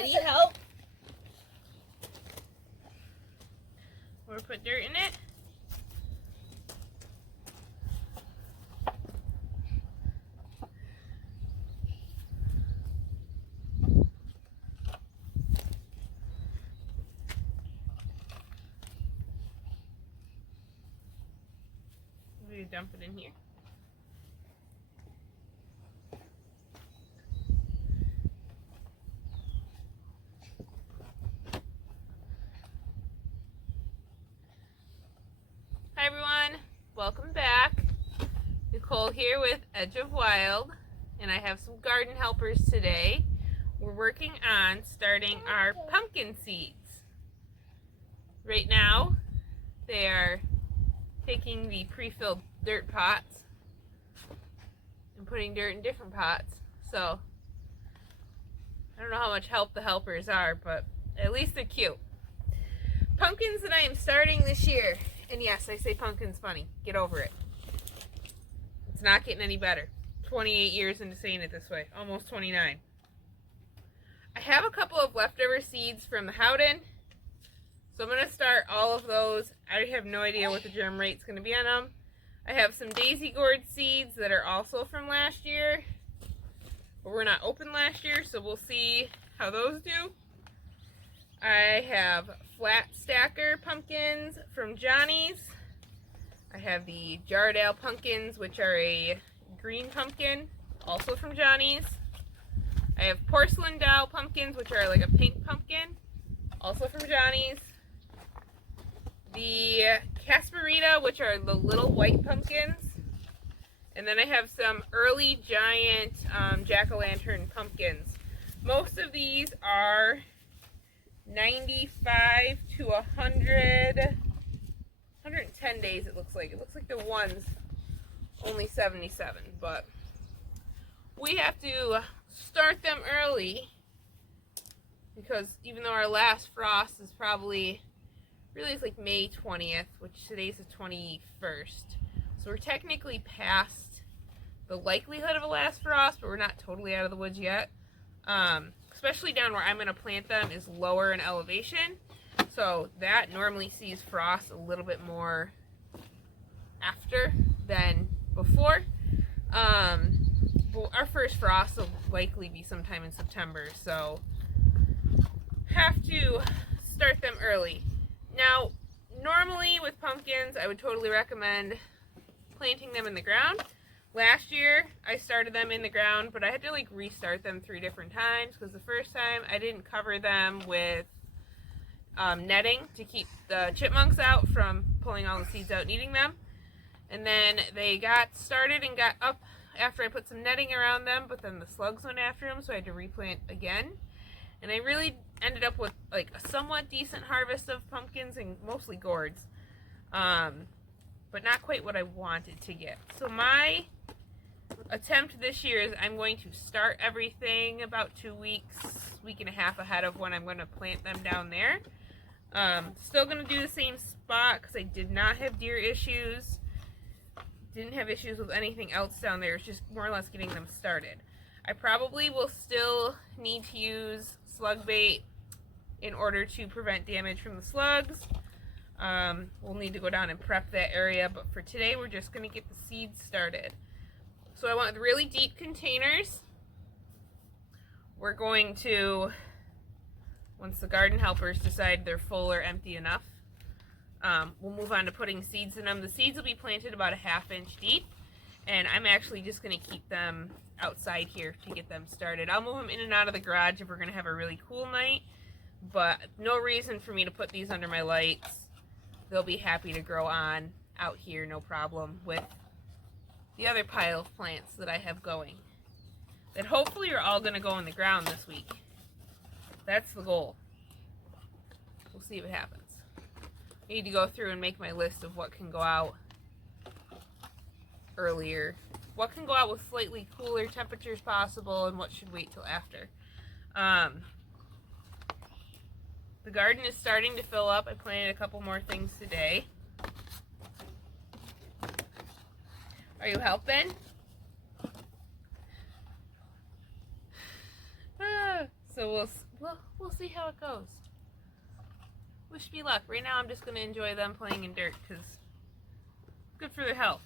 Any help? Or put dirt in it? We dump it in here. Hi everyone, welcome back. Nicole here with Edge of Wild, and I have some garden helpers today. We're working on starting our pumpkin seeds. Right now, they are taking the pre-filled dirt pots and putting dirt in different pots. So, I don't know how much help the helpers are, but at least they're cute. Pumpkins that I am starting this year. And yes, I say pumpkin's funny. Get over it. It's not getting any better. 28 years into saying it this way. Almost 29. I have a couple of leftover seeds from the Howden. So I'm going to start all of those. I have no idea what the germ rate's going to be on them. I have some daisy gourd seeds that are also from last year. But were not open last year, so we'll see how those do. I have flat stacker pumpkins from Johnny's. I have the Jardale pumpkins, which are a green pumpkin, also from Johnny's. I have porcelain doll pumpkins, which are like a pink pumpkin, also from Johnny's. The Casparita, which are the little white pumpkins. And then I have some early giant jack-o'-lantern pumpkins. Most of these are 95 to 100, 110 days it looks like. It looks like the one's only 77, but we have to start them early because even though our last frost is probably, really it's like May 20th, which today's the 21st. So we're technically past the likelihood of a last frost, but we're not totally out of the woods yet. Especially down where I'm going to plant them is lower in elevation. So that normally sees frost a little bit more after than before. Our first frost will likely be sometime in September. So have to start them early. Now, normally with pumpkins, I would totally recommend planting them in the ground. Last year, I started them in the ground, but I had to like restart them 3 different times because the first time I didn't cover them with netting to keep the chipmunks out from pulling all the seeds out and eating them. And then they got started and got up after I put some netting around them, but then the slugs went after them, so I had to replant again. And I really ended up with like a somewhat decent harvest of pumpkins and mostly gourds. But not quite what I wanted to get. So my attempt this year is I'm going to start everything about 2 weeks, week and a half ahead of when I'm going to plant them down there. Still going to do the same spot because I did not have deer issues. Didn't have issues with anything else down there. It's just more or less getting them started. I probably will still need to use slug bait in order to prevent damage from the slugs. We'll need to go down and prep that area, but for today we're just going to get the seeds started. So I want really deep containers. We're going to, once the garden helpers decide they're full or empty enough, we'll move on to putting seeds in them. The seeds will be planted about a 1/2 inch deep, and I'm actually just going to keep them outside here to get them started. I'll move them in and out of the garage if we're going to have a really cool night, but no reason for me to put these under my lights. They'll be happy to grow on out here, no problem, with the other pile of plants that I have going. That hopefully are all going to go in the ground this week. That's the goal. We'll see what happens. I need to go through and make my list of what can go out earlier. What can go out with slightly cooler temperatures possible and what should wait till after. The garden is starting to fill up. I planted a couple more things today. Are you helping? So we'll see how it goes. Wish me luck. Right now I'm just going to enjoy them playing in dirt because it's good for their health.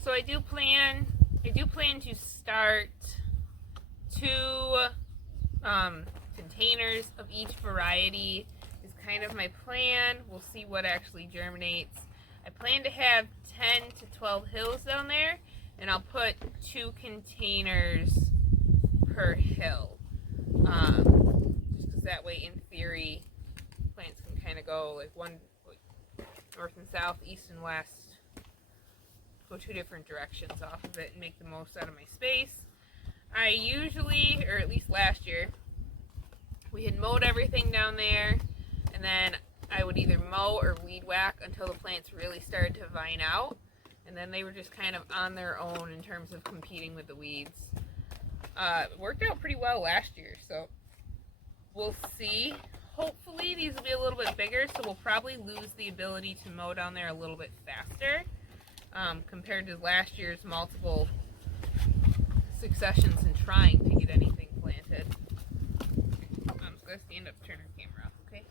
So I do plan to start 2 containers of each variety is kind of my plan. We'll see what actually germinates. I plan to have 10 to 12 hills down there, and I'll put 2 containers per hill. Just because that way, in theory, plants can kind of go like north and south, east and west. Go 2 different directions off of it and make the most out of my space. I usually, or at least last year, we had mowed everything down there, and then I would either mow or weed whack until the plants really started to vine out, and then they were just kind of on their own in terms of competing with the weeds. It worked out pretty well last year, so we'll see. Hopefully these will be a little bit bigger, so we'll probably lose the ability to mow down there a little bit faster. Compared to last year's multiple successions in trying to get anything planted. I'm just going to stand up, turn our camera off, okay?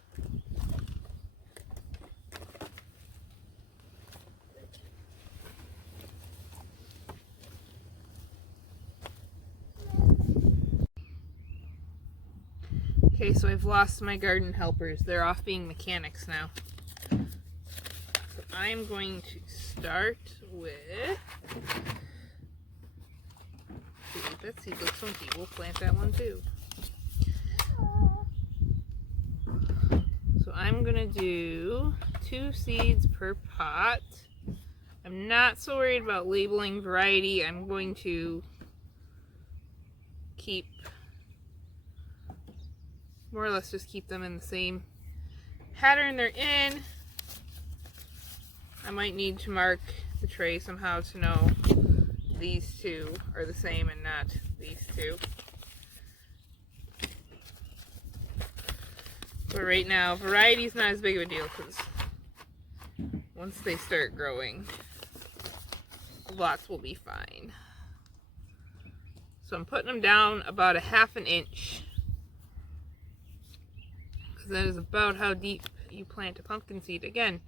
Okay, so I've lost my garden helpers. They're off being mechanics now. So I'm going to start with, that seed looks funky. We'll plant that one too. So I'm gonna do 2 seeds per pot. I'm not so worried about labeling variety. I'm going to keep, more or less just keep them in the same pattern they're in. I might need to mark the tray somehow to know these 2 are the same and not these 2. But right now, variety is not as big of a deal because once they start growing, lots will be fine. So I'm putting them down about 1/2 inch because that is about how deep you plant a pumpkin seed. Again,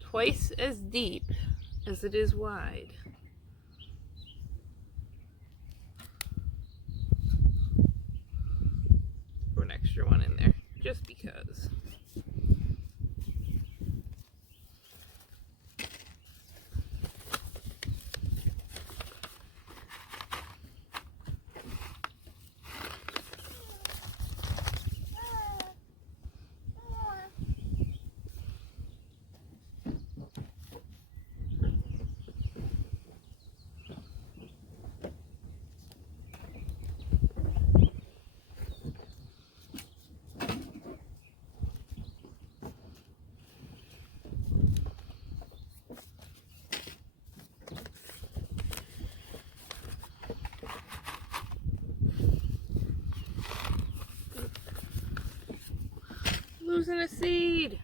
twice as deep as it is wide. Put an extra one in there, just because. losing a seed.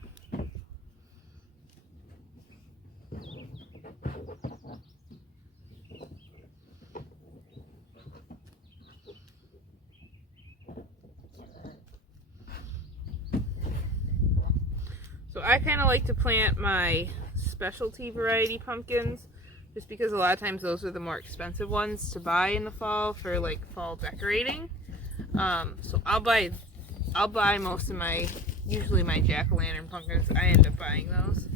So I kind of like to plant my specialty variety pumpkins just because a lot of times those are the more expensive ones to buy in the fall for like fall decorating. So I'll buy most of usually my jack-o'-lantern pumpkins. I end up buying those.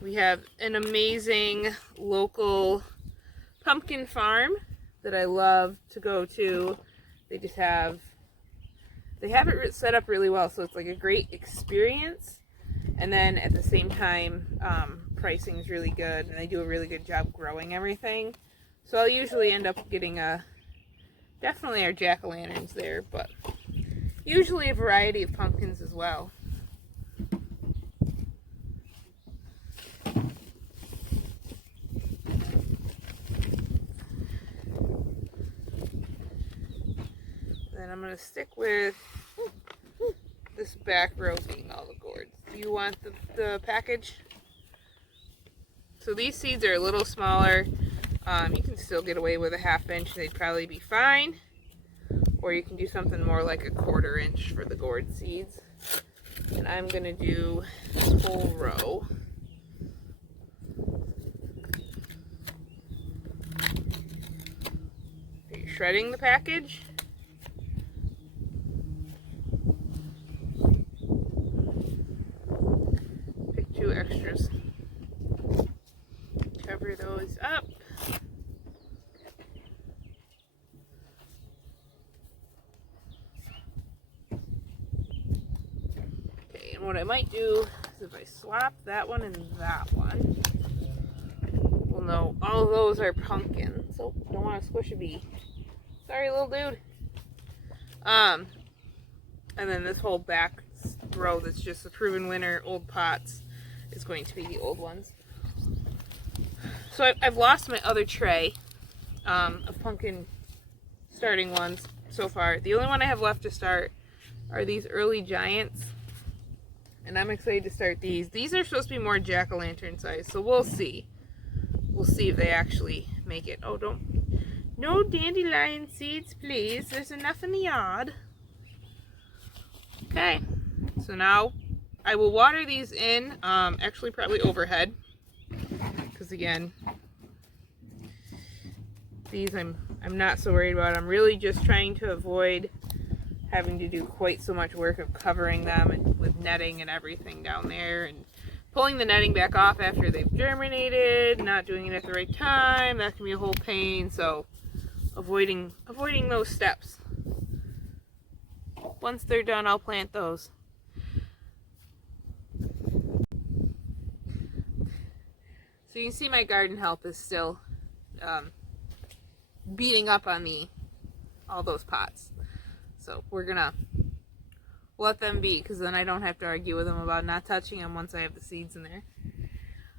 We have an amazing local pumpkin farm that I love to go to. They have it set up really well, so it's like a great experience. And then at the same time, pricing is really good, and they do a really good job growing everything. So I'll usually end up getting definitely our jack-o'-lanterns there, but usually a variety of pumpkins as well. Then I'm going to stick with this back row being all the gourds. Do you want the package? So these seeds are a little smaller. You can still get away with a 1/2 inch. They'd probably be fine. Or you can do something more like a 1/4 inch for the gourd seeds. And I'm going to do this whole row. Are you shredding the package? Pick 2 extras. Cover those up. Okay, and what I might do is if I swap that one and that one, we'll know all of those are pumpkins. Oh, don't want to squish a bee. Sorry, little dude. And then this whole back row that's just the proven winner old pots is going to be the old ones. So I've lost my other tray of pumpkin starting ones so far. The only one I have left to start are these early giants. And I'm excited to start these. These are supposed to be more jack-o'-lantern size, so we'll see. We'll see if they actually make it. Oh, no dandelion seeds, please. There's enough in the yard. Okay, so now I will water these in, actually probably overhead. Because again, these I'm not so worried about. I'm really just trying to avoid having to do quite so much work of covering them and with netting and everything down there and pulling the netting back off after they've germinated, not doing it at the right time. That can be a whole pain, so avoiding those steps. Once they're done, I'll plant those. So you can see my garden help is still beating up on all those pots. So we're gonna let them be, because then I don't have to argue with them about not touching them once I have the seeds in there.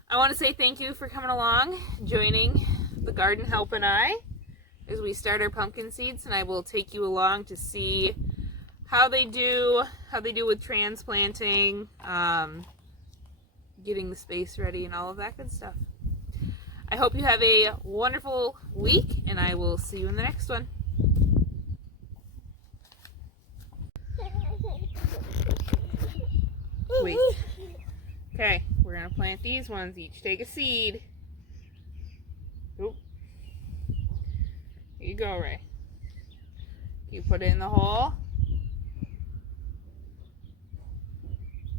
I want to say thank you for coming along, joining the garden help and I as we start our pumpkin seeds, and I will take you along to see how they do with transplanting, getting the space ready and all of that good stuff. I hope you have a wonderful week, and I will see you in the next one. Wait. Okay, we're going to plant these ones. Each take a seed. Oop. Here you go, Ray. You put it in the hole.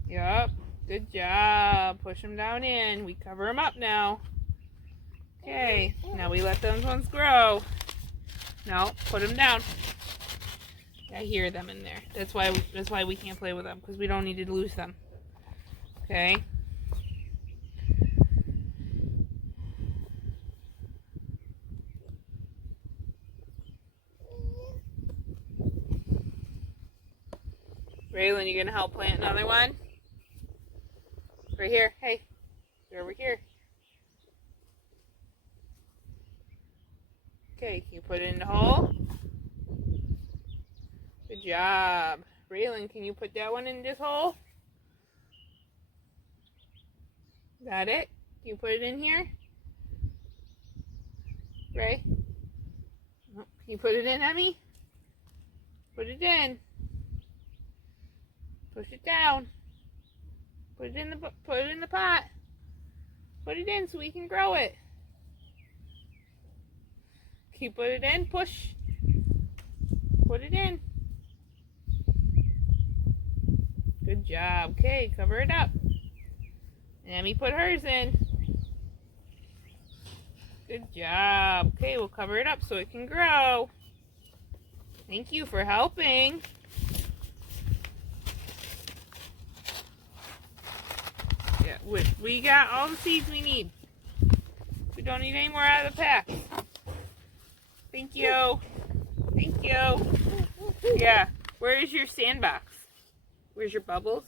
Yup. Good job. Push them down in. We cover them up now. Okay. Now we let those ones grow. No, put them down. I hear them in there. That's why we can't play with them, because we don't need to lose them. Okay. Raylan, you gonna help plant another one? Right here. Hey, you're over here. Okay, you put it in the hole. Good job. Braylon, can you put that one in this hole? Got it? Can you put it in here? Ray? Oh, can you put it in, Emmy? Put it in. Push it down. Put it in the pot. Put it in so we can grow it. Can you put it in? Push. Put it in. Good job. Okay, cover it up. And Emmy put hers in. Good job. Okay, we'll cover it up so it can grow. Thank you for helping. Yeah, we got all the seeds we need. We don't need any more out of the pack. Thank you. Thank you. Yeah, where is your sandbox? Where's your bubbles?